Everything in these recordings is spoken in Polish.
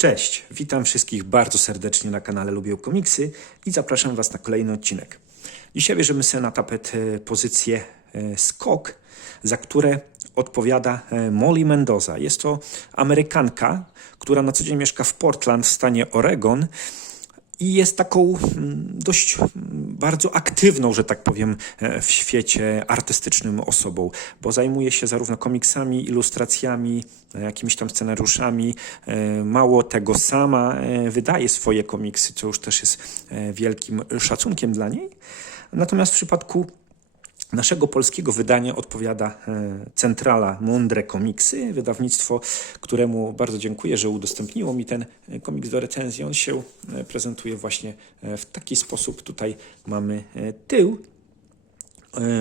Cześć, witam wszystkich bardzo serdecznie na kanale Lubię Komiksy i zapraszam Was na kolejny odcinek. Dzisiaj bierzemy sobie na tapet e, pozycję e, skok, za które odpowiada e, Molly Mendoza. Jest to Amerykanka, która na co dzień mieszka w Portland w stanie Oregon i jest taką mm, dość mm, bardzo aktywną, że tak powiem, e, w świecie artystycznym osobą, bo zajmuje się zarówno komiksami, ilustracjami, e, jakimiś tam scenariuszami. E, Mało tego, sama wydaje swoje komiksy, co już też jest wielkim szacunkiem dla niej. Natomiast w przypadku Naszego polskiego wydania odpowiada e, Centrala Mądre Komiksy, wydawnictwo, któremu bardzo dziękuję, że udostępniło mi ten e, komiks do recenzji. On się e, prezentuje właśnie w taki sposób. Tutaj mamy tył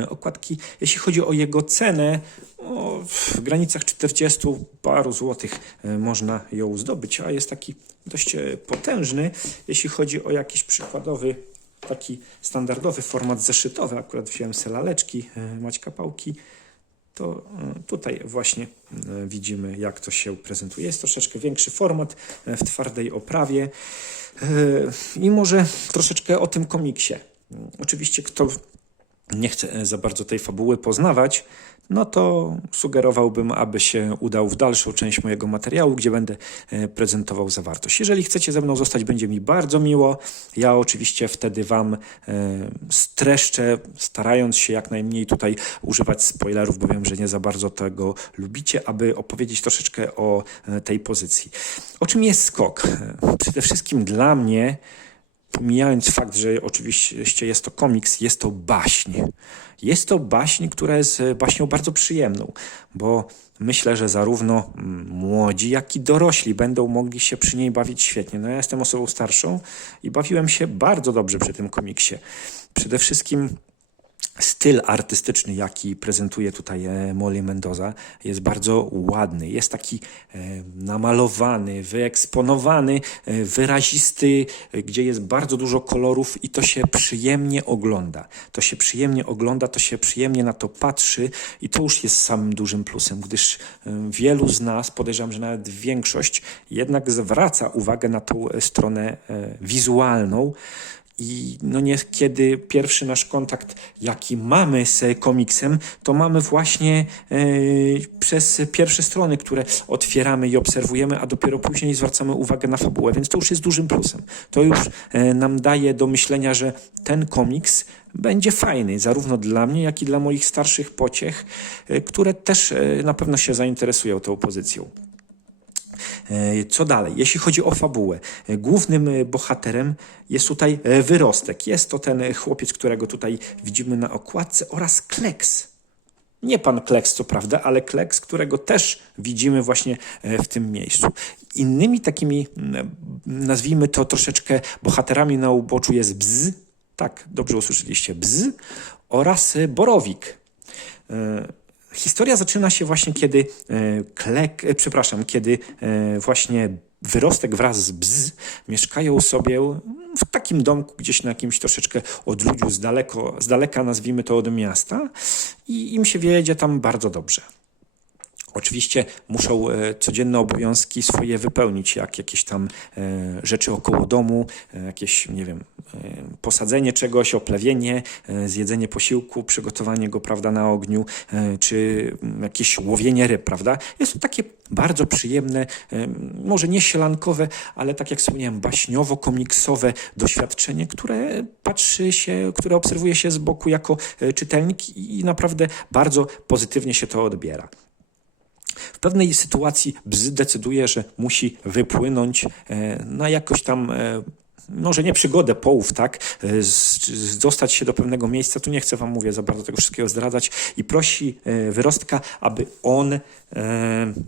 okładki. Jeśli chodzi o jego cenę, w granicach 40 paru złotych można ją zdobyć, a jest taki dość potężny. Jeśli chodzi o jakiś przykładowy taki standardowy format zeszytowy, akurat wziąłem se laleczki e, Maćka Pałki, to e, tutaj właśnie e, widzimy, jak to się prezentuje. Jest troszeczkę większy format w twardej oprawie i może troszeczkę o tym komiksie. Oczywiście, kto nie chce za bardzo tej fabuły poznawać, no to sugerowałbym, aby się udał w dalszą część mojego materiału, gdzie będę e, prezentował zawartość. Jeżeli chcecie ze mną zostać, będzie mi bardzo miło. Ja oczywiście wtedy Wam e, streszczę, starając się jak najmniej tutaj używać spoilerów, bo wiem, że nie za bardzo tego lubicie, aby opowiedzieć troszeczkę o e, tej pozycji. O czym jest skok? Przede wszystkim dla mnie Pomijając fakt, że oczywiście jest to komiks, jest to baśń. Jest to baśń, która jest e, baśnią bardzo przyjemną, bo myślę, że zarówno młodzi, jak i dorośli będą mogli się przy niej bawić świetnie. No ja jestem osobą starszą i bawiłem się bardzo dobrze przy tym komiksie. Przede wszystkim styl artystyczny, jaki prezentuje tutaj e, Molly Mendoza, jest bardzo ładny. Jest taki e, namalowany, wyeksponowany, e, wyrazisty, gdzie jest bardzo dużo kolorów i to się przyjemnie ogląda. To się przyjemnie ogląda, to się przyjemnie na to patrzy i to już jest samym dużym plusem, gdyż wielu z nas, podejrzewam, że nawet większość, jednak zwraca uwagę na tą stronę wizualną, i no niekiedy pierwszy nasz kontakt, jaki mamy z komiksem, to mamy właśnie e, przez pierwsze strony, które otwieramy i obserwujemy, a dopiero później zwracamy uwagę na fabułę, więc to już jest dużym plusem. To już e, nam daje do myślenia, że ten komiks będzie fajny, zarówno dla mnie, jak i dla moich starszych pociech, e, które też e, na pewno się zainteresują tą pozycją. E, Co dalej? Jeśli chodzi o fabułę, e, głównym e, bohaterem jest tutaj wyrostek. Jest to ten chłopiec, którego tutaj widzimy na okładce oraz Kleks. Nie pan Kleks, co prawda, ale Kleks, którego też widzimy właśnie w tym miejscu. Innymi takimi, nazwijmy to troszeczkę bohaterami na uboczu jest Bz, tak, dobrze usłyszeliście, Bz oraz Borowik. Historia zaczyna się właśnie kiedy e, klek, e, przepraszam, kiedy e, właśnie wyrostek wraz z bz mieszkają sobie w takim domku gdzieś na jakimś troszeczkę odludziu, z, daleko, z daleka nazwijmy to od miasta i im się wiedzie tam bardzo dobrze. Oczywiście muszą e, codzienne obowiązki swoje wypełnić, jak jakieś tam e, rzeczy około domu, e, jakieś, nie wiem, posadzenie czegoś, oplewienie, zjedzenie posiłku, przygotowanie go, prawda, na ogniu, czy mm, jakieś łowienie ryb, prawda? Jest to takie bardzo przyjemne, może nie sielankowe, ale tak jak wspomniałem, baśniowo-komiksowe doświadczenie, które patrzy się, które obserwuje się z boku jako czytelnik i naprawdę bardzo pozytywnie się to odbiera. W pewnej sytuacji decyduje, że musi wypłynąć e, na jakoś tam. Może nie przygodę połów, tak? e, z- z- Dostać się do pewnego miejsca. Tu nie chcę Wam, mówię, za bardzo tego wszystkiego zdradzać. I prosi e, wyrostka, aby on, e,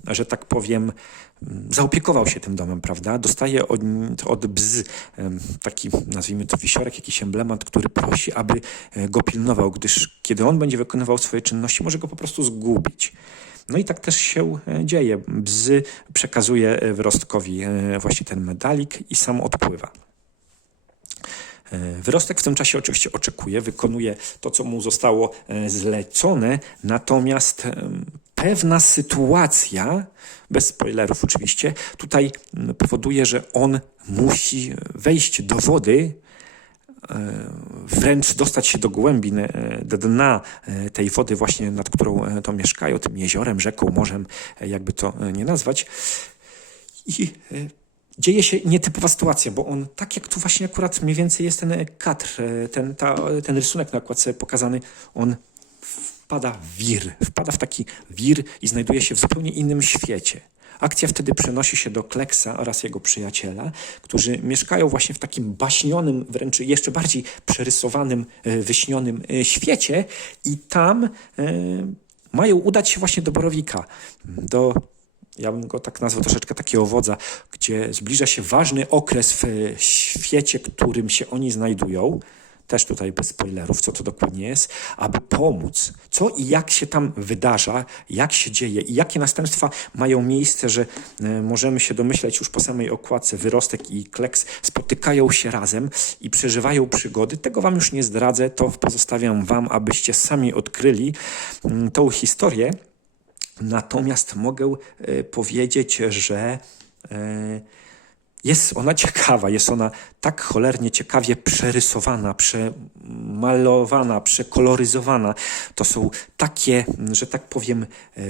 że tak powiem, m, zaopiekował się tym domem, prawda? Dostaje od, od taki, nazwijmy to wisiorek, jakiś emblemat, który prosi, aby go pilnował, gdyż kiedy on będzie wykonywał swoje czynności, może go po prostu zgubić. No i tak też się dzieje. Bzy przekazuje wyrostkowi właśnie ten medalik i sam odpływa. E, Wyrostek w tym czasie oczywiście oczekuje, wykonuje to, co mu zostało e, zlecone, natomiast pewna sytuacja, bez spoilerów oczywiście, tutaj powoduje, że on musi wejść do wody, e, wręcz dostać się do głębin, do dna tej wody właśnie, nad którą to mieszkają, tym jeziorem, rzeką, morzem, jakby to nie nazwać. I dzieje się nietypowa sytuacja, bo on, tak jak tu właśnie akurat mniej więcej jest ten kadr, e, ten, ta, ten rysunek na okładce pokazany, on wpada w wir, wpada w taki wir i znajduje się w zupełnie innym świecie. Akcja wtedy przenosi się do Kleksa oraz jego przyjaciela, którzy mieszkają właśnie w takim baśnionym, wręcz jeszcze bardziej przerysowanym, e, wyśnionym e, świecie i tam e, mają udać się właśnie do Borowika, do ja bym go tak nazwał troszeczkę takiego wodza, gdzie zbliża się ważny okres w świecie, którym się oni znajdują. Też tutaj bez spoilerów, co to dokładnie jest, aby pomóc, co i jak się tam wydarza, jak się dzieje i jakie następstwa mają miejsce, że e, możemy się domyśleć już po samej okładce. Wyrostek i Kleks spotykają się razem i przeżywają przygody. Tego wam już nie zdradzę, to pozostawiam wam, abyście sami odkryli mm, tą historię. Natomiast mogę e, powiedzieć, że e, jest ona ciekawa, jest ona tak cholernie ciekawie przerysowana, przemalowana, przekoloryzowana. To są takie, że tak powiem, e,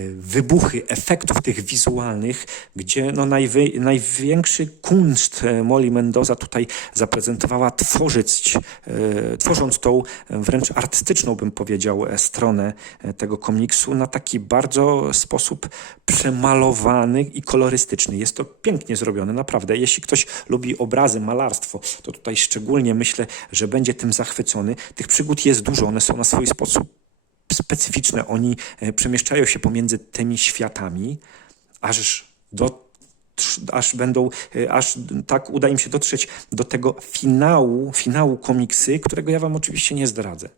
wybuchy efektów tych wizualnych, gdzie no najwy, największy kunszt e, Molly Mendoza tutaj zaprezentowała tworzyć, e, tworząc tą wręcz artystyczną, bym powiedział, stronę tego komiksu na taki bardzo sposób przemalowany i kolorystyczny. Jest to pięknie zrobione, naprawdę. Jeśli ktoś lubi obrazy, malarstwo, to tutaj szczególnie myślę, że będzie tym zachwycony. Tych przygód jest dużo, one są na swój sposób specyficzne. Oni e, przemieszczają się pomiędzy tymi światami, aż do aż będą, e, aż tak uda im się dotrzeć do tego finału, finału komiksy, którego ja wam oczywiście nie zdradzę.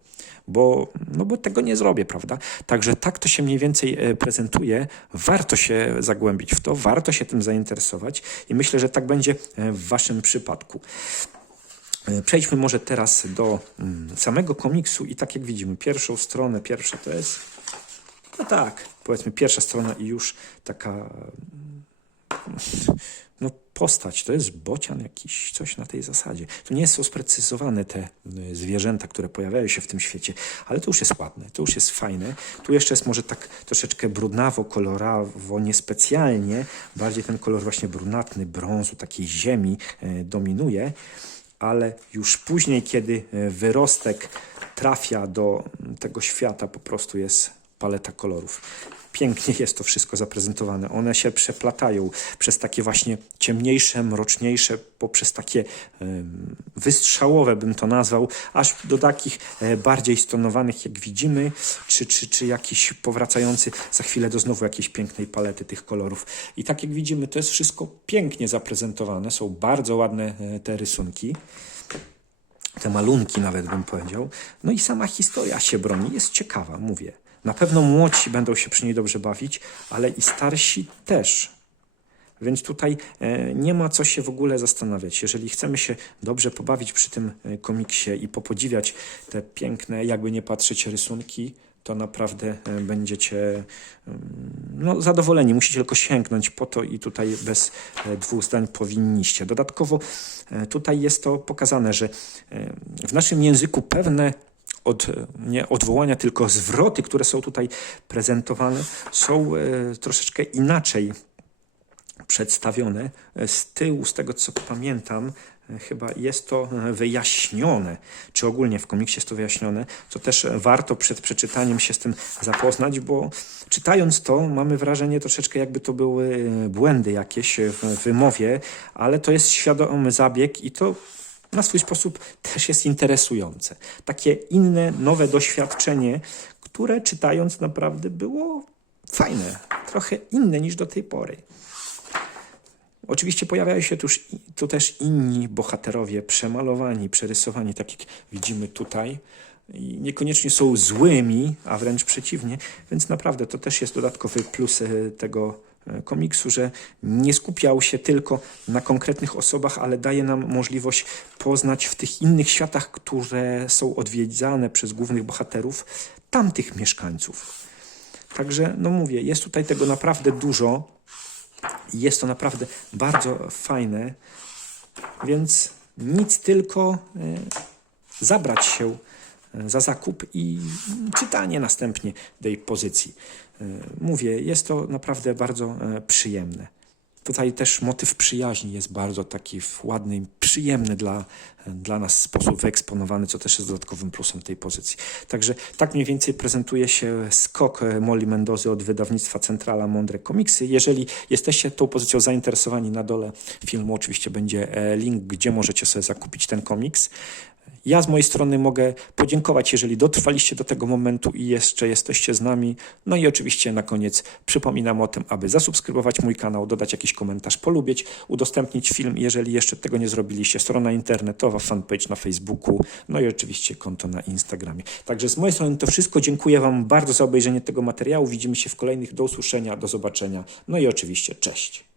Bo, no bo tego nie zrobię, prawda? Także tak to się mniej więcej e, prezentuje. Warto się zagłębić w to, warto się tym zainteresować i myślę, że tak będzie e, w waszym przypadku. E, Przejdźmy może teraz do mm, samego komiksu i tak jak widzimy, pierwszą stronę, pierwsza to jest, no tak, powiedzmy pierwsza strona i już taka mm, no postać, to jest bocian jakiś, coś na tej zasadzie. Tu nie są sprecyzowane te y, zwierzęta, które pojawiają się w tym świecie, ale to już jest ładne, to już jest fajne. Tu jeszcze jest może tak troszeczkę brudnawo, kolorowo, niespecjalnie, bardziej ten kolor właśnie brunatny, brązu, takiej ziemi e, dominuje ale już później, kiedy e, wyrostek trafia do tego świata, po prostu jest paleta kolorów. Pięknie jest to wszystko zaprezentowane. One się przeplatają przez takie właśnie ciemniejsze, mroczniejsze, poprzez takie wystrzałowe, bym to nazwał, aż do takich e, bardziej stonowanych, jak widzimy, czy, czy, czy jakiś powracający za chwilę do znowu jakiejś pięknej palety tych kolorów. I tak jak widzimy, to jest wszystko pięknie zaprezentowane. Są bardzo ładne e, te rysunki te malunki nawet bym powiedział. No i sama historia się broni, jest ciekawa, mówię. Na pewno młodsi będą się przy niej dobrze bawić, ale i starsi też. Więc tutaj e, nie ma co się w ogóle zastanawiać. Jeżeli chcemy się dobrze pobawić przy tym e, komiksie i popodziwiać te piękne, jakby nie patrzeć, rysunki, to naprawdę e, będziecie mm, no, zadowoleni. Musicie tylko sięgnąć po to i tutaj bez dwóch zdań powinniście. Dodatkowo tutaj jest to pokazane, że w naszym języku pewne od, nie odwołania, tylko zwroty, które są tutaj prezentowane, są e, troszeczkę inaczej przedstawione. E, Z tyłu, z tego co pamiętam, e, chyba jest to wyjaśnione, czy ogólnie w komiksie jest to wyjaśnione, co też warto przed przeczytaniem się z tym zapoznać, bo czytając to mamy wrażenie troszeczkę jakby to były błędy jakieś w wymowie, ale to jest świadomy zabieg i to na swój sposób też jest interesujące. Takie inne, nowe doświadczenie, które czytając naprawdę było fajne, trochę inne niż do tej pory. Oczywiście pojawiają się tu, tu też inni bohaterowie, przemalowani, przerysowani, tak jak widzimy tutaj. I niekoniecznie są złymi, a wręcz przeciwnie, więc naprawdę to też jest dodatkowy plus e, tego komiksu, że nie skupiał się tylko na konkretnych osobach, ale daje nam możliwość poznać w tych innych światach, które są odwiedzane przez głównych bohaterów, tamtych mieszkańców. Także, no mówię, jest tutaj tego naprawdę dużo. Jest to naprawdę bardzo fajne, więc nic tylko e, zabrać się e, za zakup i czytanie następnie tej pozycji. E, Mówię, jest to naprawdę bardzo e, przyjemne. Tutaj też motyw przyjaźni jest bardzo taki ładny przyjemny dla, dla nas sposób wyeksponowany, co też jest dodatkowym plusem tej pozycji. Także tak mniej więcej prezentuje się skok e, Molly Mendozy od wydawnictwa Centrala Mądre Komiksy. Jeżeli jesteście tą pozycją zainteresowani, na dole filmu oczywiście będzie link, gdzie możecie sobie zakupić ten komiks. Ja z mojej strony mogę podziękować, jeżeli dotrwaliście do tego momentu i jeszcze jesteście z nami. No i oczywiście na koniec przypominam o tym, aby zasubskrybować mój kanał, dodać jakiś komentarz, polubić, udostępnić film, jeżeli jeszcze tego nie zrobiliście. Strona internetowa, fanpage na Facebooku, no i oczywiście konto na Instagramie. Także z mojej strony to wszystko. Dziękuję Wam bardzo za obejrzenie tego materiału. Widzimy się w kolejnych. Do usłyszenia, do zobaczenia. No i oczywiście cześć.